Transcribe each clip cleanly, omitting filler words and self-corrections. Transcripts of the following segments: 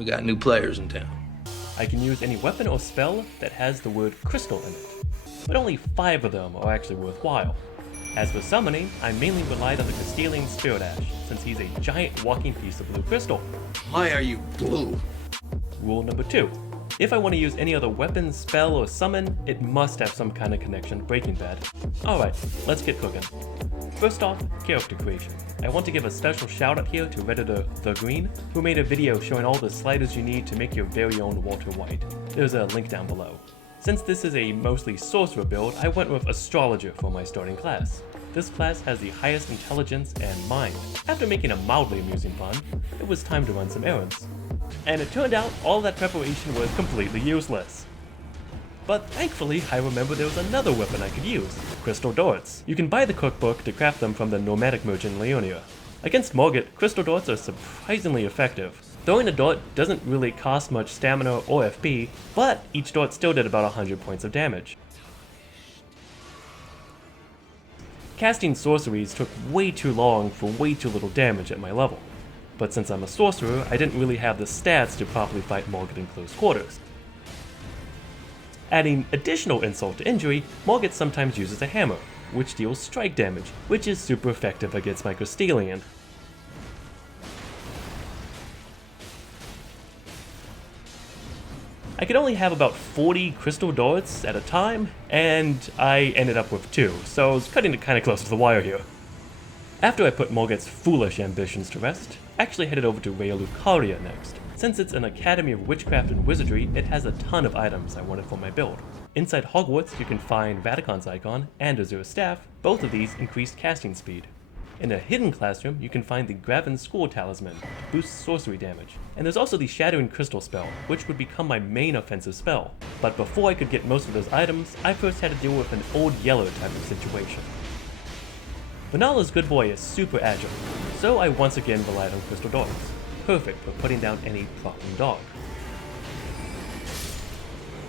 We got new players in town. I can use any weapon or spell that has the word crystal in it, but only 5 of them are actually worthwhile. As for summoning, I mainly relied on the Castilian Spirit Ash, since he's a giant walking piece of blue crystal. Why are you blue? Rule number 2. If I want to use any other weapon, spell, or summon, it must have some kind of connection to Breaking Bad. Alright, let's get cooking. First off, character creation. I want to give a special shout out here to Redditor The Green, who made a video showing all the sliders you need to make your very own Walter White. There's a link down below. Since this is a mostly sorcerer build, I went with astrologer for my starting class. This class has the highest intelligence and mind. After making a mildly amusing pun, it was time to run some errands. And it turned out all that preparation was completely useless. But thankfully, I remembered there was another weapon I could use, crystal darts. You can buy the cookbook to craft them from the nomadic merchant Leonia. Against Morgott, crystal darts are surprisingly effective. Throwing a dart doesn't really cost much stamina or FP, but each dart still did about 100 points of damage. Casting sorceries took way too long for way too little damage at my level, but since I'm a sorcerer, I didn't really have the stats to properly fight Morgott in close quarters. Adding additional insult to injury, Morgott sometimes uses a hammer, which deals strike damage, which is super effective against my Castilian. I could only have about 40 crystal darts at a time, and I ended up with 2, so I was cutting it kinda close to the wire here. After I put Morgott's foolish ambitions to rest, I actually headed over to Raya Lucaria next. Since it's an academy of witchcraft and wizardry, it has a ton of items I wanted for my build. Inside Hogwarts, you can find Vatican's icon and Azure Staff. Both of these increased casting speed. In a hidden classroom, you can find the Graven School Talisman, to boost sorcery damage. And there's also the Shattering Crystal spell, which would become my main offensive spell. But before I could get most of those items, I first had to deal with an Old Yeller type of situation. Vanala's good boy is super agile, so I once again relied on crystal darts. Perfect for putting down any problem dog.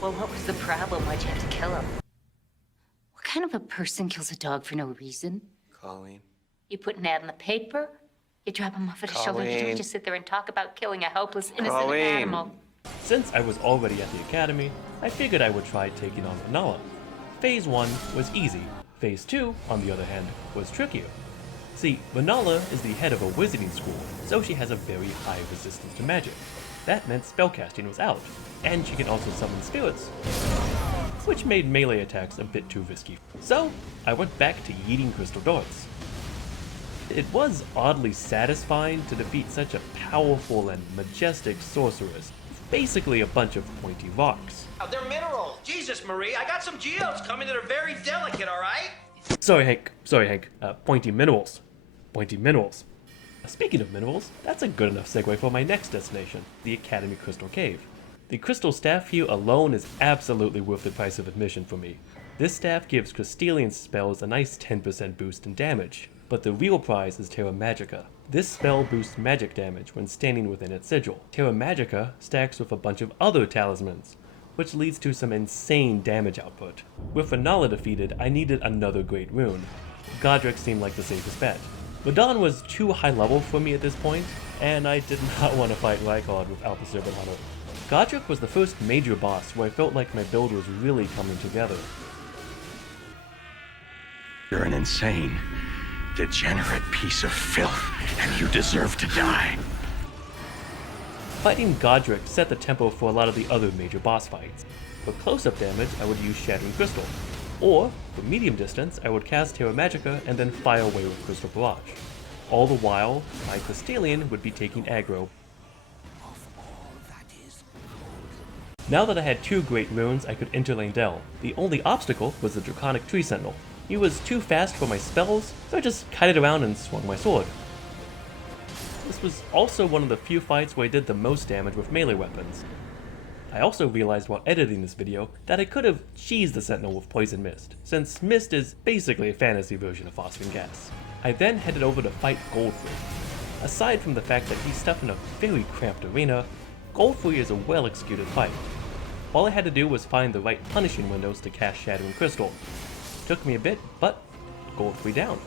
Well, what was the problem? Why'd you have to kill him? What kind of a person kills a dog for no reason? Colleen. You put an ad in the paper, you drop him off at a shelter, you don't just sit there and talk about killing a helpless, innocent animal. Since I was already at the academy, I figured I would try taking on Vanala. Phase 1 was easy. Phase 2, on the other hand, was trickier. See, Vanala is the head of a wizarding school, so she has a very high resistance to magic. That meant spellcasting was out, and she can also summon spirits, which made melee attacks a bit too risky. So, I went back to yeeting crystal darts. It was oddly satisfying to defeat such a powerful and majestic sorceress, basically a bunch of pointy rocks. Oh, they're minerals. Jesus, Marie, I got some geodes coming that are very delicate, all right? Sorry, Hank. Pointy minerals. Pointy minerals. Speaking of minerals, that's a good enough segue for my next destination, the Academy Crystal Cave. The crystal staff here alone is absolutely worth the price of admission for me. This staff gives Castilian spells a nice 10% boost in damage, but the real prize is Terra Magica. This spell boosts magic damage when standing within its sigil. Terra Magica stacks with a bunch of other talismans, which leads to some insane damage output. With Vanala defeated, I needed another great rune. Godric seemed like the safest bet. Radahn was too high level for me at this point, and I did not want to fight Rykard without the Servant Hunter. Godric was the first major boss where I felt like my build was really coming together. You're an insane, degenerate piece of filth, and you deserve to die. Fighting Godric set the tempo for a lot of the other major boss fights. For close-up damage, I would use Shattering Crystal, or for medium distance, I would cast Terra Magica and then fire away with Crystal Barrage. All the while, my Castilian would be taking aggro. Now that I had 2 great runes, I could enter Leyndell. The only obstacle was the Draconic Tree Sentinel. He was too fast for my spells, so I just kited around and swung my sword. This was also one of the few fights where I did the most damage with melee weapons. I also realized while editing this video that I could have cheesed the Sentinel with Poison Mist, since Mist is basically a fantasy version of Phosphine Gas. I then headed over to fight Godfrey. Aside from the fact that he's stuck in a very cramped arena, Godfrey is a well-executed fight. All I had to do was find the right punishing windows to cast Shattering Crystal. Took me a bit, but Godfrey down.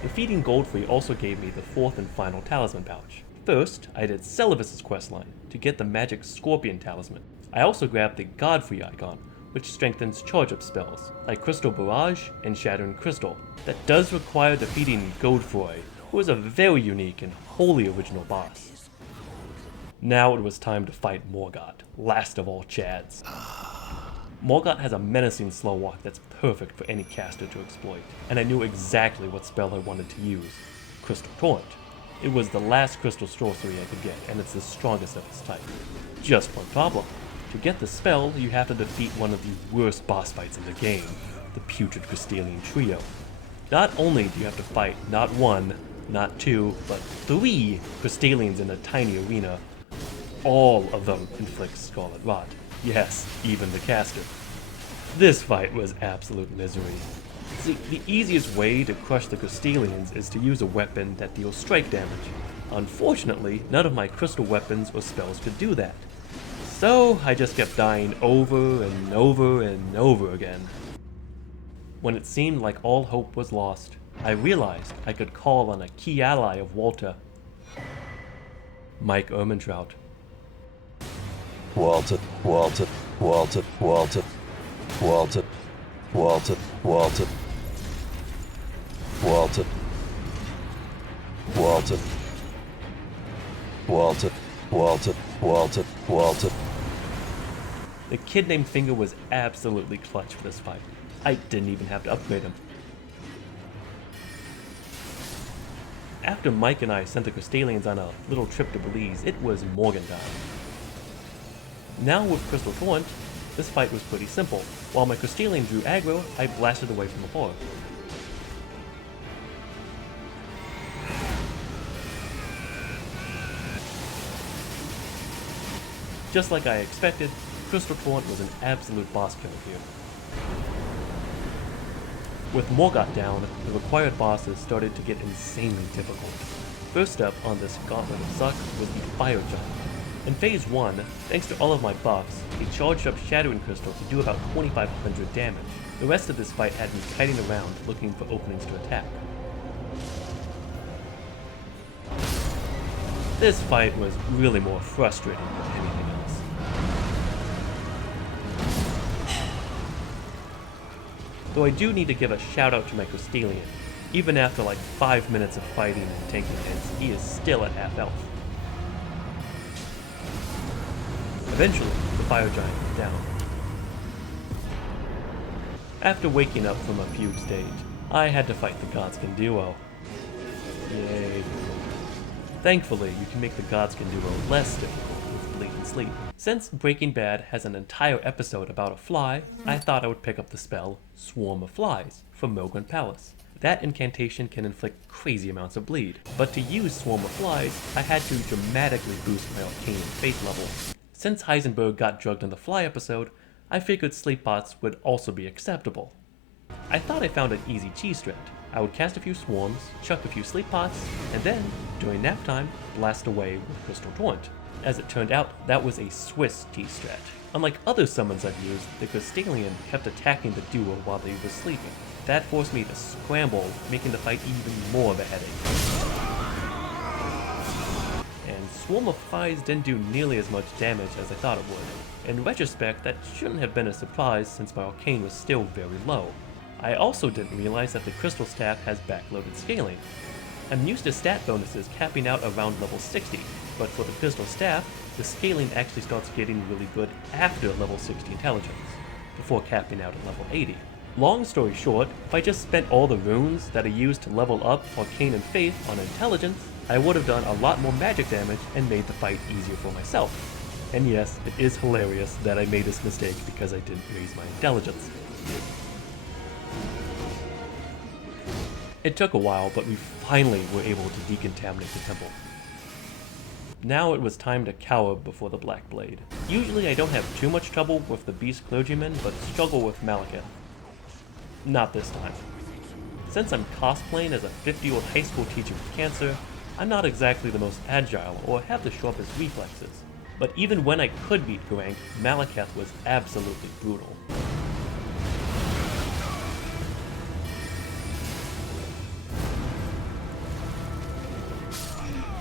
Defeating Godfrey also gave me the 4th and final talisman pouch. First, I did Celivis's questline to get the magic scorpion talisman. I also grabbed the Godfrey icon, which strengthens charge-up spells, like Crystal Barrage and Shattering Crystal. That does require defeating Godfrey, who is a very unique and wholly original boss. Now it was time to fight Morgott, last of all Chads. Morgott has a menacing slow walk that's perfect for any caster to exploit, and I knew exactly what spell I wanted to use, Crystal Torrent. It was the last crystal sorcery I could get, and it's the strongest of its type. Just one problem. To get the spell, you have to defeat one of the worst boss fights in the game, the Putrid Crystalline Trio. Not only do you have to fight not one, not two, but 3 Crystallians in a tiny arena, all of them inflict Scarlet Rot. Yes, even the caster. This fight was absolute misery. See, the easiest way to crush the Crystallians is to use a weapon that deals strike damage. Unfortunately, none of my crystal weapons or spells could do that. So I just kept dying over and over and over again. When it seemed like all hope was lost, I realized I could call on a key ally of Walter, Mike Ehrmantraut. Walter, Walter, Walter, Walter, Walter, Walter, Walter, Walter, Walter, Walter, Walter, Walter, Walter. The kid named Finger was absolutely clutch for this fight. I didn't even have to upgrade him. After Mike and I sent the Crystallians on a little trip to Belize, it was Morgan time. Now with Crystal Torrent, this fight was pretty simple. While my Crystallian drew aggro, I blasted away from the board. Just like I expected, Crystal Torrent was an absolute boss killer here. With Morgott down, the required bosses started to get insanely difficult. First up on this gauntlet of suck was the Fire Giant. In Phase 1, thanks to all of my buffs, he charged up Shattering Crystal to do about 2500 damage. The rest of this fight had me kiting around looking for openings to attack. This fight was really more frustrating than anything else. Though I do need to give a shout out to my Crystallian. Even after like 5 minutes of fighting and tanking hits, he is still at half health. Eventually, the Fire Giant went down. After waking up from a fugue state, I had to fight the Godskin duo. Yay. Thankfully, you can make the Godskin duo less difficult with Bleed and Sleep. Since Breaking Bad has an entire episode about a fly, I thought I would pick up the spell Swarm of Flies from Milgren Palace. That incantation can inflict crazy amounts of bleed, but to use Swarm of Flies, I had to dramatically boost my Arcane and Faith level. Since Heisenberg got drugged in the Fly episode, I figured sleep bots would also be acceptable. I thought I found an easy cheese strat. I would cast a few swarms, chuck a few sleep pots, and then, during nap time, blast away with Crystal Torrent. As it turned out, that was a Swiss cheese strat. Unlike other summons I've used, the Crystallian kept attacking the duo while they were sleeping. That forced me to scramble, making the fight even more of a headache. And Swarm of Flies didn't do nearly as much damage as I thought it would. In retrospect, that shouldn't have been a surprise since my Arcane was still very low. I also didn't realize that the Crystal Staff has backloaded scaling. I'm used to stat bonuses capping out around level 60, but for the Crystal Staff, the scaling actually starts getting really good after level 60 intelligence, before capping out at level 80. Long story short, if I just spent all the runes that I used to level up Arcane and Faith on intelligence, I would have done a lot more magic damage and made the fight easier for myself. And yes, it is hilarious that I made this mistake because I didn't raise my intelligence. It took a while, but we finally were able to decontaminate the temple. Now it was time to cower before the Black Blade. Usually I don't have too much trouble with the Beast Clergyman, but struggle with Malekith. Not this time. Since I'm cosplaying as a 50-year-old high school teacher with cancer, I'm not exactly the most agile or have the sharpest reflexes. But even when I could beat Garang, Malekith was absolutely brutal.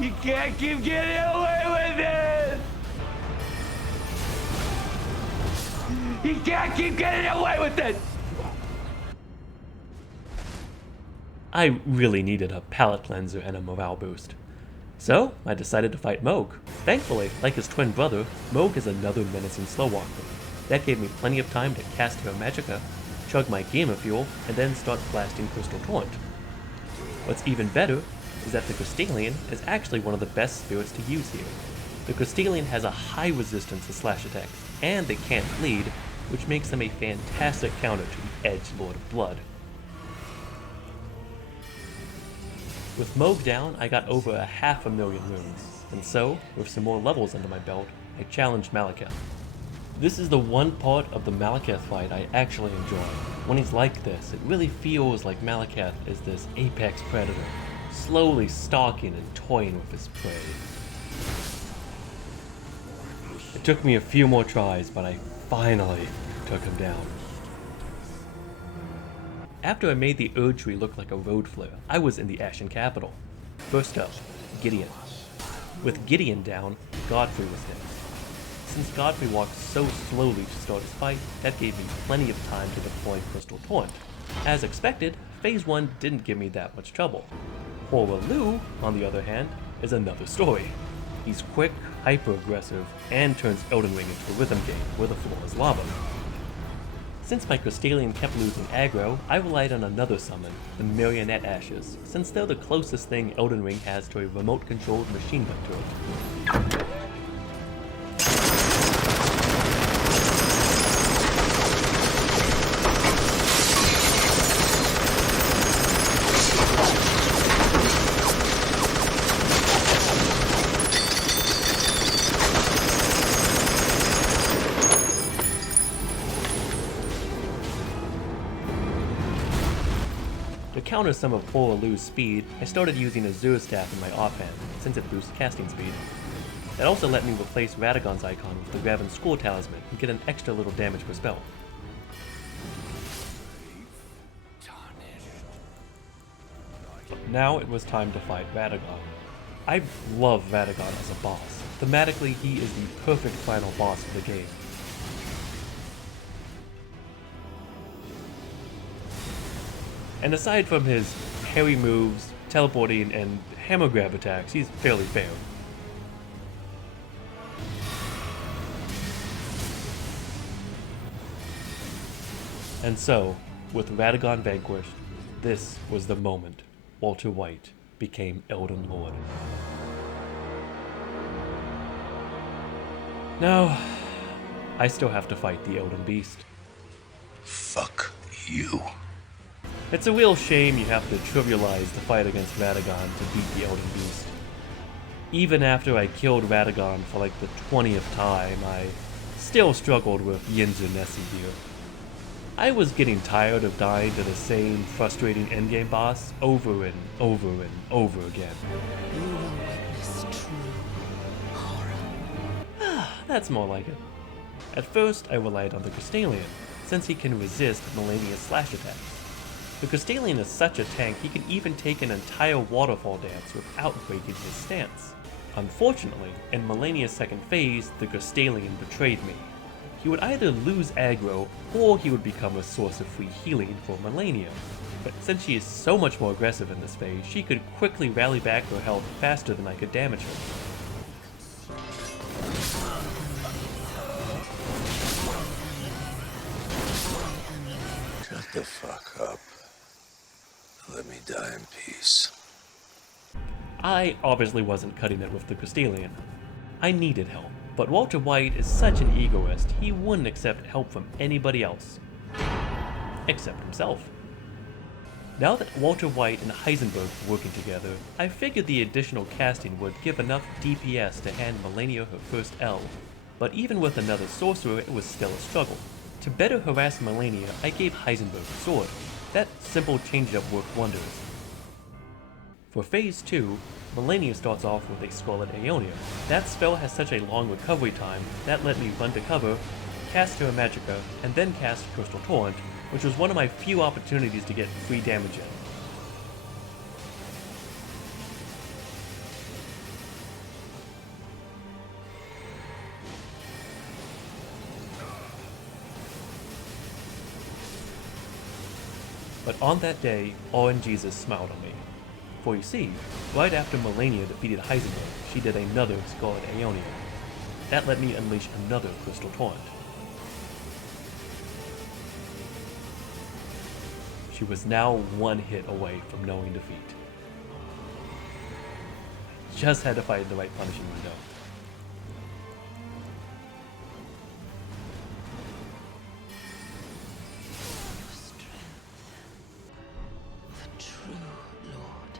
You can't keep getting away with it! You can't keep getting away with it! I really needed a palate cleanser and a morale boost. So, I decided to fight Moog. Thankfully, like his twin brother, Moog is another menacing slow walker. That gave me plenty of time to cast Terra Magica, chug my gamer fuel, and then start blasting Crystal Torrent. What's even better is that the Crystallian is actually one of the best spirits to use here. The Crystallian has a high resistance to slash attacks, and they can't bleed, which makes them a fantastic counter to the Edge Lord of Blood. With Moog down, I got over 500,000 runes, and so, with some more levels under my belt, I challenged Malekith. This is the one part of the Malekith fight I actually enjoy. When he's like this, it really feels like Malekith is this apex predator, slowly stalking and toying with his prey. It took me a few more tries, but I finally took him down. After I made the Erdtree look like a road flare, I was in the Ashen Capital. First up, Gideon. With Gideon down, Godfrey was hit. Since Godfrey walked so slowly to start his fight, that gave me plenty of time to deploy Crystal Torrent. As expected, Phase 1 didn't give me that much trouble. Horaloo, on the other hand, is another story. He's quick, hyper-aggressive, and turns Elden Ring into a rhythm game where the floor is lava. Since my Crystallian kept losing aggro, I relied on another summon, the Marionette Ashes, since they're the closest thing Elden Ring has to a remote-controlled machine gun turret. To counter some of Horaloo's speed, I started using Azure Staff in my offhand, since it boosts casting speed. That also let me replace Radagon's icon with the Raven Skull Talisman and get an extra little damage per spell. But now it was time to fight Radagon. I love Radagon as a boss. Thematically, he is the perfect final boss of the game. And aside from his parry moves, teleporting, and hammer grab attacks, he's fairly fair. And so, with Radagon vanquished, this was the moment Walter White became Elden Lord. Now, I still have to fight the Elden Beast. Fuck you. It's a real shame you have to trivialize the fight against Radagon to beat the Elden Beast. Even after I killed Radagon for like the 20th time, I still struggled with Yinzer Nessie here. I was getting tired of dying to the same frustrating endgame boss over and over and over again. You will witness true horror. That's more like it. At first, I relied on the Crystallian, since he can resist Malenia's slash attacks. The Crystallian is such a tank, he can even take an entire waterfall dance without breaking his stance. Unfortunately, in Malenia's second phase, the Crystallian betrayed me. He would either lose aggro, or he would become a source of free healing for Malenia. But since she is so much more aggressive in this phase, she could quickly rally back her health faster than I could damage her. Shut the fuck up. Let me die in peace. I obviously wasn't cutting it with the Crystallian. I needed help, but Walter White is such an egoist, he wouldn't accept help from anybody else. Except himself. Now that Walter White and Heisenberg were working together, I figured the additional casting would give enough DPS to hand Malenia her first L. But even with another sorcerer, it was still a struggle. To better harass Malenia, I gave Heisenberg a sword. That simple change-up worked wonders. For Phase 2, Malenia starts off with a Scarlet Aeonia. That spell has such a long recovery time, that let me run to cover, cast Terra Magica, and then cast Crystal Torrent, which was one of my few opportunities to get free damage in. But on that day, Owen Jesus smiled on me. For you see, right after Melania defeated Heisenberg, she did another Scarlet Aeonian. That let me unleash another Crystal Torrent. She was now one hit away from knowing defeat. I just had to fight the right punishing window.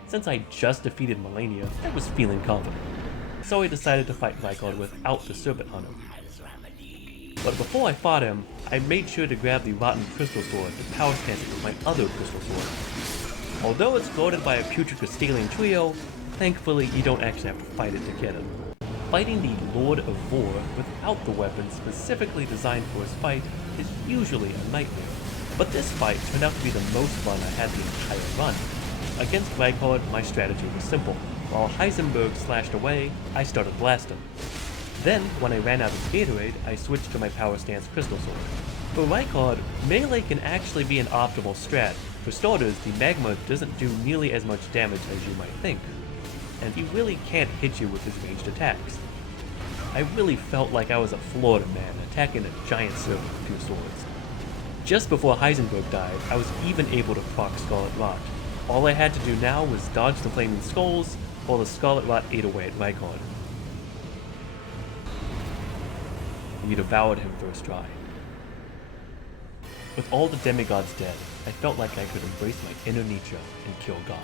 Since I just defeated Melania, I was feeling confident. So I decided to fight Rykard without the Serpent Hunter. But before I fought him, I made sure to grab the Rotten Crystal Sword to power stance it with my other Crystal Sword. Although it's guarded by a putrid Crystalline trio, thankfully you don't actually have to fight it to get him. Fighting the Lord of War without the weapon specifically designed for his fight is usually a nightmare. But this fight turned out to be the most fun I had the entire run. Against Rykard, my strategy was simple. While Heisenberg slashed away, I started blasting. Then, when I ran out of Gatorade, I switched to my Power Stance Crystal Sword. For Rykard, melee can actually be an optimal strat. For starters, the magma doesn't do nearly as much damage as you might think, and he really can't hit you with his ranged attacks. I really felt like I was a Florida man attacking a giant serpent with 2 swords. Just before Heisenberg died, I was even able to proc Scarlet Rot. All I had to do now was dodge the flaming skulls, while the Scarlet Rot ate away at Rykard. We devoured him first try. With all the demigods dead, I felt like I could embrace my inner Nietzsche and kill God.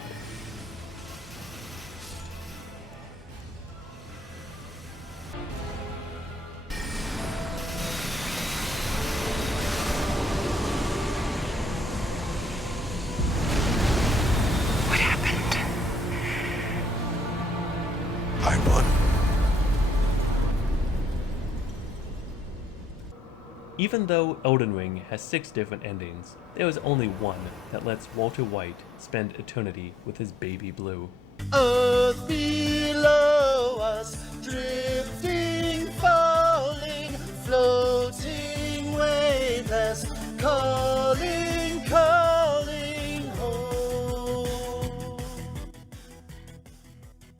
I won. Even though Elden Ring has 6 different endings, there is only one that lets Walter White spend eternity with his baby Blue. Earth below us, drifting